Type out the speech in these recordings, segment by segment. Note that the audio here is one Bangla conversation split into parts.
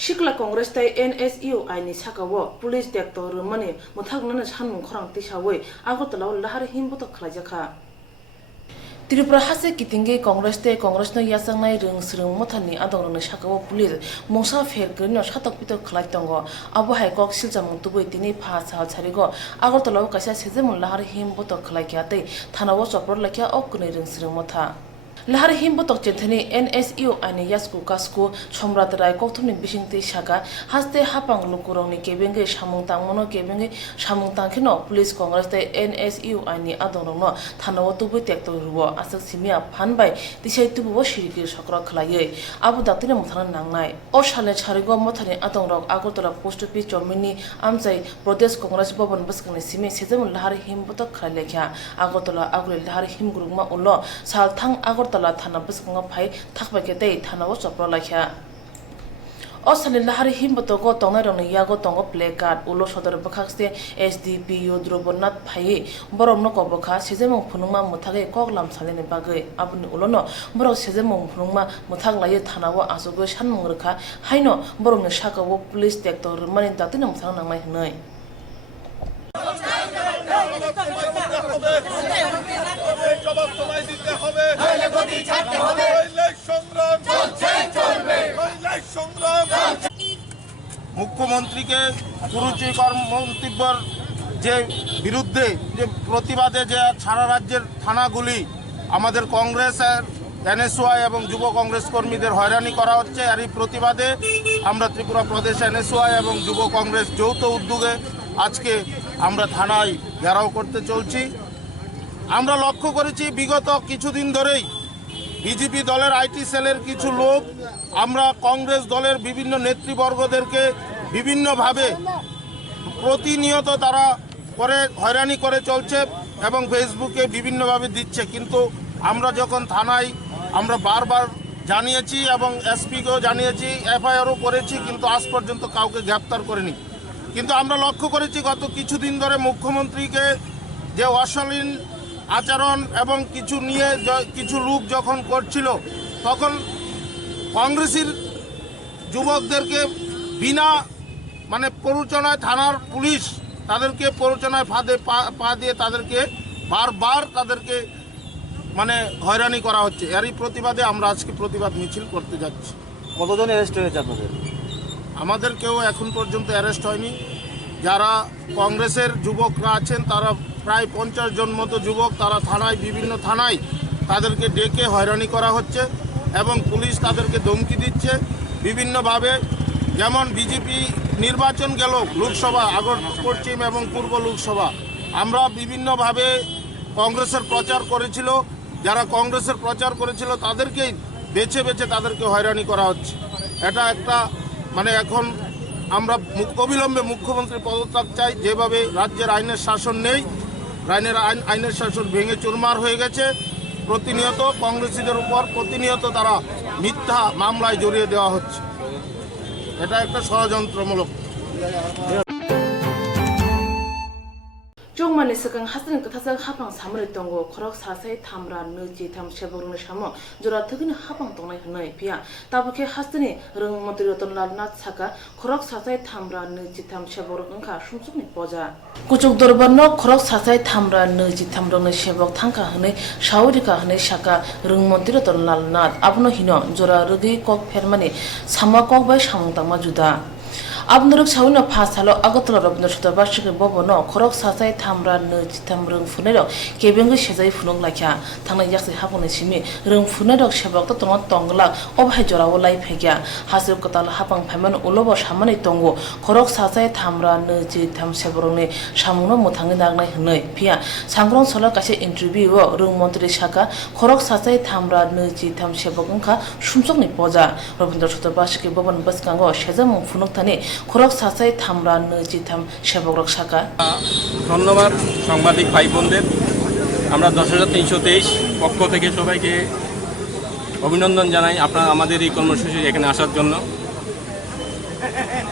Shikla Congress tai NSU aini sakawo police dektor mani muthaknana sanmung khorang tisawe agotlaw lahar himboto khlajaka Tripura hase kitinge Congress te Congress no yasangnai rung srung mothani adongrangni sakawo police mongsa fergrino shatok pito khlai tongo abo haikok siljamung tubui tini pha sal charigo agotlaw kaisa sejemul lahar himboto khlai kyate thanawo chopor lakya okkunai rung srung motha Lahar himbotok chethani NSU ani yasku kasku chomrat rai kokthumni bisingti saka haste hapang lukurongni kebenge samung tangmono kebenge samung tangkhino police congress te NSU ani adongrongno thanawo tubu tekto rubo asak simia phanbai tisai tubu shirikir sakra khlaiye abu daktine muthana nangnai o sale charigo mothani adongrok agortala post office chomini amchai pradesh congress bhavan baskangni simi sejam lahar himbotok khlailekha agortala agre lahar himgurungma ullo sal thang agortala thana baskanga phai thakbakete thana wo chopro lakha Osali lahari himbotogo tongnarongni yago tongo placard ulo sodor bakhaste SDPU drobonat phai borom no kobokha sejemong phunungma muthage koklam salene bagai abuni ulono borok sejemong phunungma muthag laye thanawo asogo sanmung rekha haino boromni sakawo police dektor mani datina muthang nangmai hnai মুখ্যমন্ত্রীকে কুরুচিকর মন্তব্যের যে বিরুদ্ধে যে প্রতিবাদে যে সারা রাজ্যের থানাগুলি আমাদের কংগ্রেসের এনএসওয়াই এবং যুব কংগ্রেস কর্মীদের হয়রানি করা হচ্ছে এরই প্রতিবাদে আমরা ত্রিপুরা প্রদেশ এনএসওয়াই এবং যুব কংগ্রেস যৌথ উদ্যোগে আজকে আমরা থানায় ঘেরাও করতে চলছি আমরা লক্ষ্য করেছি বিগত কিছুদিন ধরেই বিজেপি দলের আইটি সেলের কিছু লোক আমরা কংগ্রেস দলের বিভিন্ন নেতৃবর্গদেরকে বিভিন্নভাবে প্রতিনিয়ত তারা করে হয়রানি করে চলছে এবং ফেসবুকে বিভিন্নভাবে দিচ্ছে কিন্তু আমরা যখন থানায় আমরা বারবার জানিয়েছি এবং এসপিকেও জানিয়েছি এফআইআরও করেছি কিন্তু আজ পর্যন্ত কাউকে গ্রেপ্তার করেনি কিন্তু আমরা লক্ষ্য করেছি গত কিছুদিন ধরে মুখ্যমন্ত্রীকে যে অশালীন আচরণ এবং কিছু নিয়ে কিছু লোক যখন করছিল তখন কংগ্রেসের যুবকদেরকে বিনা মানে প্ররোচনায় থানার পুলিশ তাদেরকে প্ররোচনায় ফাঁদে পা দিয়ে তাদেরকে বারবার তাদেরকে মানে হয়রানি করা হচ্ছে এরই প্রতিবাদে আমরা আজকে প্রতিবাদ মিছিল করতে যাচ্ছি কতজন অ্যারেস্ট হয়েছে আপনাদের আমাদের কেউ এখন পর্যন্ত অ্যারেস্ট হয়নি যারা কংগ্রেসের যুবকরা আছেন তারা প্রায় 50 জন মতো যুবক তারা থানায় বিভিন্ন থানায় তাদেরকে ডেকে হয়রানি করা হচ্ছে এবং পুলিশ তাদেরকে ধমকি দিচ্ছে বিভিন্নভাবে যেমন বিজেপি নির্বাচন গেল লোকসভা আগর পশ্চিম এবং পূর্ব লোকসভা আমরা বিভিন্নভাবে কংগ্রেসের প্রচার করেছিল যারা কংগ্রেসের প্রচার করেছিল তাদেরকেই বেছে বেছে তাদেরকে হয়রানি করা হচ্ছে এটা একটা মানে এখন আমরা অবিলম্বে মুখ্যমন্ত্রীর পদত্যাগ চাই যেভাবে রাজ্যের আইনের শাসন নেই আইনের শাসন ভেঙে চুরমার হয়ে গেছে প্রতিনিয়ত কংগ্রেসীদের উপর প্রতিনিয়ত তারা মিথ্যা মামলায় জড়িয়ে দেওয়া হচ্ছে এটা একটা ষড়যন্ত্রমূলক Jongmani sakang hasan katasak hapang samre tongo khorok sasai thamra nuji tham sheborung samo jora thugin hapang tongnai hnai pia tabukhe hasani rung mantri roton lal nath saka khorok sasai thamra nuji tham sheborung angkha sumsukni poja kuchuk dorbanno khorok sasai thamra nuji thamrong ni shebok thangka hnai shaurika hnai saka rung mantri roton lal nath abno hino jora rugi kok phermani sama kok bai samung tangma juda Abnuruk sawino phasalo agotla robno sota bashike bobono khorok sasai thamra nuji thamrung funero kebengu sejai funung lakha thangna yakse hapone simi rung funero sebok to tong tongla obhai jorawo lai phegya hasir kotal hapang phaman ulobo samani tongo khorok sasai thamra nuji tham seborone samungno muthangi nagnai hnai pia sangrong sola kaise interview o rung mantri saka khorok sasai thamra nuji tham sebok ongkha sumsokni poja robno sota bashike bobon baskango sejamung funuk thani খরক সাসাই থামরা নজিথাম সেবক রক্ষাকা ধন্যবাদ সাংবাদিক ভাই বোনদের আমরা ১০৩২৩ পক্ষ থেকে সবাইকে অভিনন্দন জানাই আপনারা আমাদের এই কর্মসূচি এখানে আসার জন্য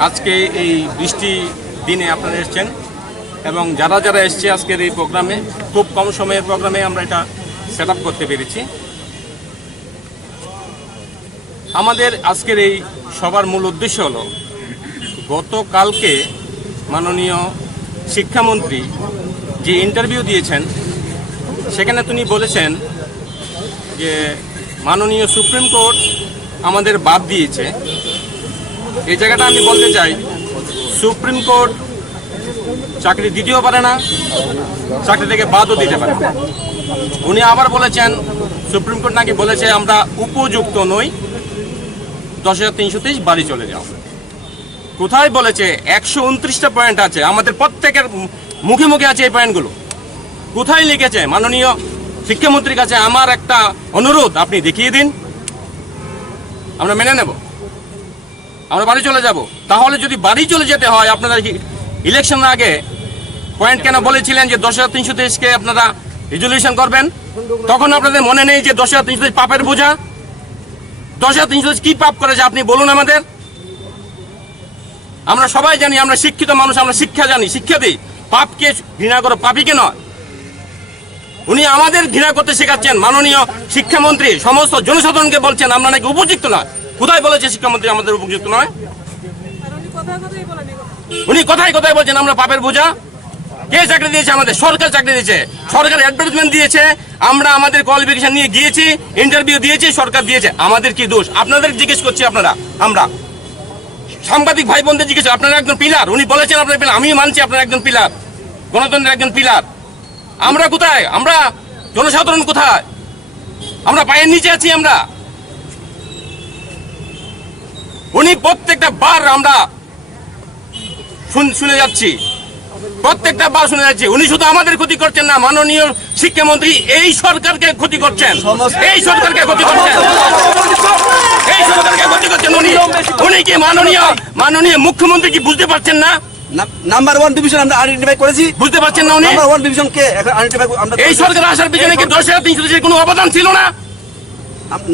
আজকে এই বৃষ্টি দিনে আপনারা এসেছেন এবং যারা যারা এসেছে আজকের এই প্রোগ্রামে খুব কম সময়ের প্রোগ্রামে আমরা এটা সেট আপ করতে পেরেছি আমাদের আজকের এই সবার মূল উদ্দেশ্য হলো গতকালকে মাননীয় শিক্ষামন্ত্রী যে ইন্টারভিউ দিয়েছেন সেখানে তিনি বলেছেন যে মাননীয় সুপ্রিম কোর্ট আমাদের বাদ দিয়েছে। এই জায়গাটা আমি বলতে চাই, সুপ্রিম কোর্ট চাকরি দিতেও পারে না, চাকরি থেকে বাদও দিতে পারে না। উনি আবার বলেছেন সুপ্রিম কোর্ট নাকি বলেছে আমরা উপযুক্ত নই, 10,323 বাড়ি চলে যাও। কোথায় বলেছে? 129টা পয়েন্ট আছে, আমাদের প্রত্যেকের মুখে মুখে আছে এই পয়েন্টগুলো। কোথায় লিখেছে? মাননীয় শিক্ষামন্ত্রীর কাছে আমার একটা অনুরোধ, আপনি দেখিয়ে দিন, আমরা মেনে নেব, আমরা বাড়ি চলে যাব। তাহলে যদি বাড়ি চলে যেতে হয়, আপনারা ইলেকশনের আগে পয়েন্ট কেন বলেছিলেন যে 10,323কে আপনারা রেজলিউশন করবেন? তখন আপনাদের মনে নেই যে 10,323 পাপের বোঝা? 10,323 কি পাপ করেছে আপনি বলুন আমাদের। আমরা সবাই জানি, আমরা শিক্ষিত মানুষ, আমরা শিক্ষা জানি, শিক্ষা দিই। পাপকে ঘৃণা করো, পাপীকে নয়। উনি আমাদের ঘৃণা করতে শেখাচ্ছেন। মাননীয় শিক্ষামন্ত্রী সমস্ত জনসাধারণকে বলছেন আমরা নাকি উপযুক্ত নয়। কোথায় বলেছে শিক্ষামন্ত্রী আমাদের উপযুক্ত নয়? উনি কথায় কথায় বলছেন আমরা পাপের বোঝা। কে চাকরি দিয়েছে আমাদের? সরকার চাকরি দিয়েছে, সরকার অ্যাডভার্টাইজমেন্ট দিয়েছে, আমরা আমাদের কোয়ালিফিকেশন নিয়ে গিয়েছি, ইন্টারভিউ দিয়েছি, সরকার দিয়েছে। আমাদের কি দোষ? আপনাদের জিজ্ঞেস করছি, আমরা সাংবাদিক ভাই বোনদের জিজ্ঞেস, আপনারা একজন পিলার। উনি বলেছেন আপনার পিলার, আমিও মানছি আপনারা একজন পিলার, গণতন্ত্রের একজন পিলার। আমরা কোথায়? আমরা জনসাধারণ কোথায়? আমরা পায়ের নিচে আছি। আমরা উনি প্রত্যেকটা বার আমরা শুনে যাচ্ছি, প্রত্যেকটা বার শুনে যাচ্ছি। উনি শুধু আমাদের ক্ষতি করছেন না, মাননীয় শিক্ষামন্ত্রী এই সরকারকে ক্ষতি করছেন, এই সরকারকে ক্ষতি করছেন, এই সরকারকে ক্ষতি করছেন। উনি কি মাননীয় মুখ্যমন্ত্রী কি বুঝতে পারছেন না? নাম্বার 1 ডিভিশন আমরা আইডেন্টিফাই করেছি, বুঝতে পারছেন না? উনি নাম্বার 1 ডিভিশন কে এখন আইডেন্টিফাই আমরা এই সরকার আসার পিছনে কি 10,323 কোনো অবদান ছিল না?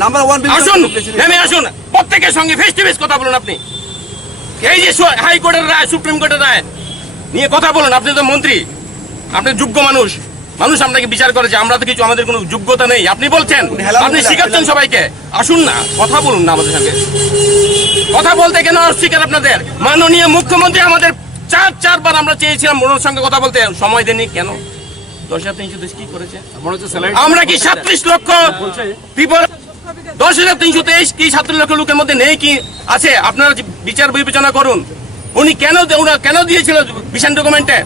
নাম্বার 1 আসুন, ডিভিশন নেমে আসুন, প্রত্যেকের সঙ্গে ফেস টু ফেস কথা বলুন। আপনি এই যে হাইকোর্টের রায়, সুপ্রিম কোর্টের রায় নিয়ে কথা বলুন। আপনি তো মন্ত্রী, আপনি যোগ্য মানুষ, মানুষ আপনাকে বিচার করেছে। আমরা তো কিছু, আমাদের কোনো যোগ্যতা নেই। আপনি বলছেন, আপনি শিখাচ্ছেন সবাইকে। আসুন না, কথা বলুন না আমাদের সঙ্গে। কথা বলতে কেন অস্বীকার আপনাদের? মাননীয় মুখ্যমন্ত্রী আমাদের চারবার আমরা চেয়েছিলাম ওনার সঙ্গে কথা বলতে, সময় দেননি কেন? 10,323 কি করেছে? আমরা কি 37 লক্ষ পিপল, 10,323 কি 37 লক্ষ লোকের মধ্যে নেই কি আছে? আপনারা বিচার বিবেচনা করুন। উনি কেন দিয়েছিল ভিশন ডকুমেন্টে?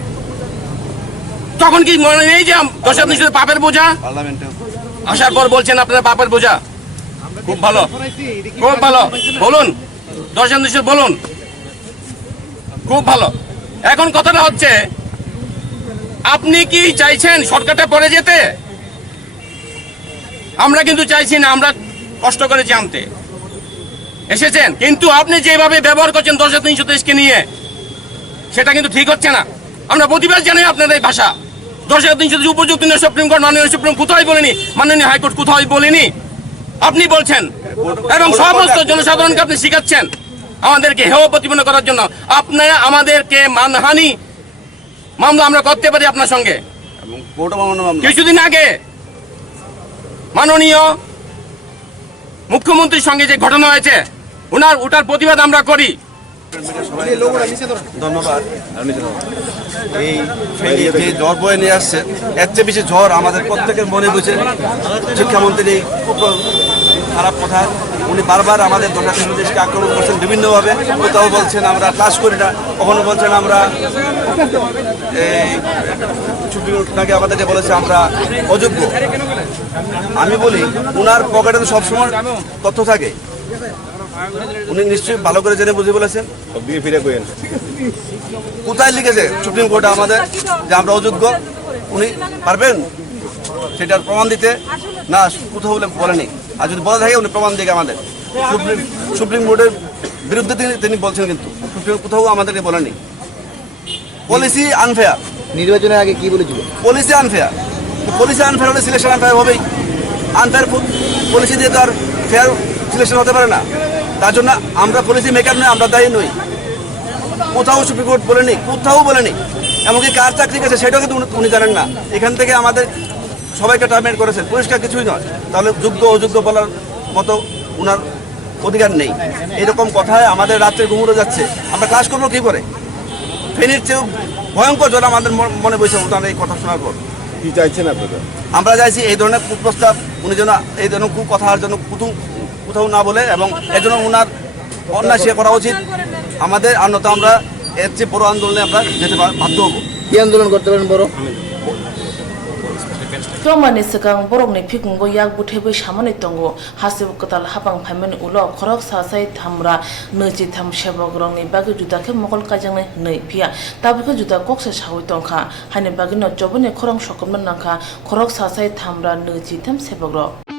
তখন কি মনে নেই যে 10,323 পাপের বোঝা? আসার পর বলছেন আপনারা পাপের বোঝা। খুব ভালো, খুব ভালো, বলুন 10,323 বলুন, খুব ভালো। এখন কথাটা হচ্ছে, আপনি কি চাইছেন সরকারটা পড়ে যেতে? আমরা কিন্তু চাইছি না, আমরা কষ্ট করে জানতে এসেছেন, কিন্তু আপনি যেভাবে ব্যবহার করছেন 10,323কে নিয়ে, সেটা কিন্তু ঠিক হচ্ছে না। আমরা প্রতিবাদ জানাই আপনার এই ভাষা। 10,323 উপযুক্ত নয়, সুপ্রিম কোর্ট, মাননীয় সুপ্রিম কোথায় বলেনি, মাননীয় হাইকোর্ট কোথায় বলেনি, আপনি বলছেন। এবং সমস্ত জনসাধারণকে আপনি শিখাচ্ছেন আমাদেরকে হেয় প্রতিপন্ন করার জন্য। আপনারা আমাদেরকে মানহানি মামলা আমরা করতে পারি আপনার সঙ্গে। কিছুদিন আগে মাননীয় মুখ্যমন্ত্রীর সঙ্গে যে ঘটনা হয়েছে, ওটার প্রতিবাদ আমরা করি। ধন্যবাদ। এই যে ঝড় বয়ে নিয়ে আসছে, এর চেয়ে বেশি ঝড় আমাদের প্রত্যেকের মনে বুঝে শিক্ষামন্ত্রীর এই খুব খারাপ কথা। উনি বারবার আমাদের 10,323কে আক্রমণ করছেন বিভিন্নভাবে। কোথাও বলছেন আমরা ক্লাস করি না, কখনো বলছেন আমরা এই সুপ্রিম কোর্টকে আমাদেরকে বলেছে আমরা অযোগ্য। আমি বলি, ওনার পকেটে তো সবসময় তথ্য থাকে, উনি নিশ্চয়ই ভালো করে জেনে বুঝে বলেছেন। কোথায় লিখেছে সুপ্রিম কোর্টে আমাদের যে আমরা অযোগ্য? উনি পারবেন সেটার প্রমাণ দিতে? না, কোথাও বলেনি। আর যদি বলা থাকে উনি প্রমাণ দিকে আমাদের সুপ্রিম কোর্টের বিরুদ্ধে তিনি বলছেন, কিন্তু সুপ্রিম কোথাও আমাদেরকে বলেনি। Policy unfair. নির্বাচনের আগে কি বলেছিল? Policy unfair. পলিসি আনফেয়ার হলে সিলেকশন আনফেয়ার হবেই। আনফেয়ার পলিসি দিয়ে তো আর ফেয়ার সিলেকশন হতে পারে না। তার জন্য আমরা পলিসি মেকার নই, আমরা দায়ী নই। কোথাও সুপ্রিম কোর্ট বলেনি, কোথাও বলেনি। এমনকি কার চাকরি গেছে সেটাও কিন্তু উনি জানেন না। এখান থেকে আমাদের সবাইকে টার্মিনেট করেছেন, পরিষ্কার কিছুই নয়। তাহলে যোগ্য অযোগ্য বলার মতো ওনার অধিকার নেই। এরকম কথায় আমাদের রাত্রে ঘুমুরে যাচ্ছে, আমরা ক্লাস করবো কী করে? ফেনীর চেয়েও ভয়ঙ্কর জ্বর আমাদের মনে বসে উঠান এই কথা শোনার পর। কি চাইছেন আপনারা? আমরা চাইছি এই ধরনের কুপ্রস্তাব উনি যেন এই ধরনের কথার জন্য কোথাও না বলে, এবং এর জন্য ওনার অন্যায় স্বীকার করা উচিত আমাদের। আর নয়তো আমরা এর চেয়ে বড় আন্দোলনে আমরা যেতে বাধ্য হবো। কি আন্দোলন করতে পারেন বড়? Filmani segang borok ni phikungo yak buthebui samani tongo hasib kotal hapang phaimani ulo khorok sasai thamra neji tham sebok rong ni bagi juda khe mokol kajang ni nei phia tabukhe juda kokse sawi tongkha hani bagi no jobone khorong sokomna nangkha khorok sasai thamra neji tham sebok rok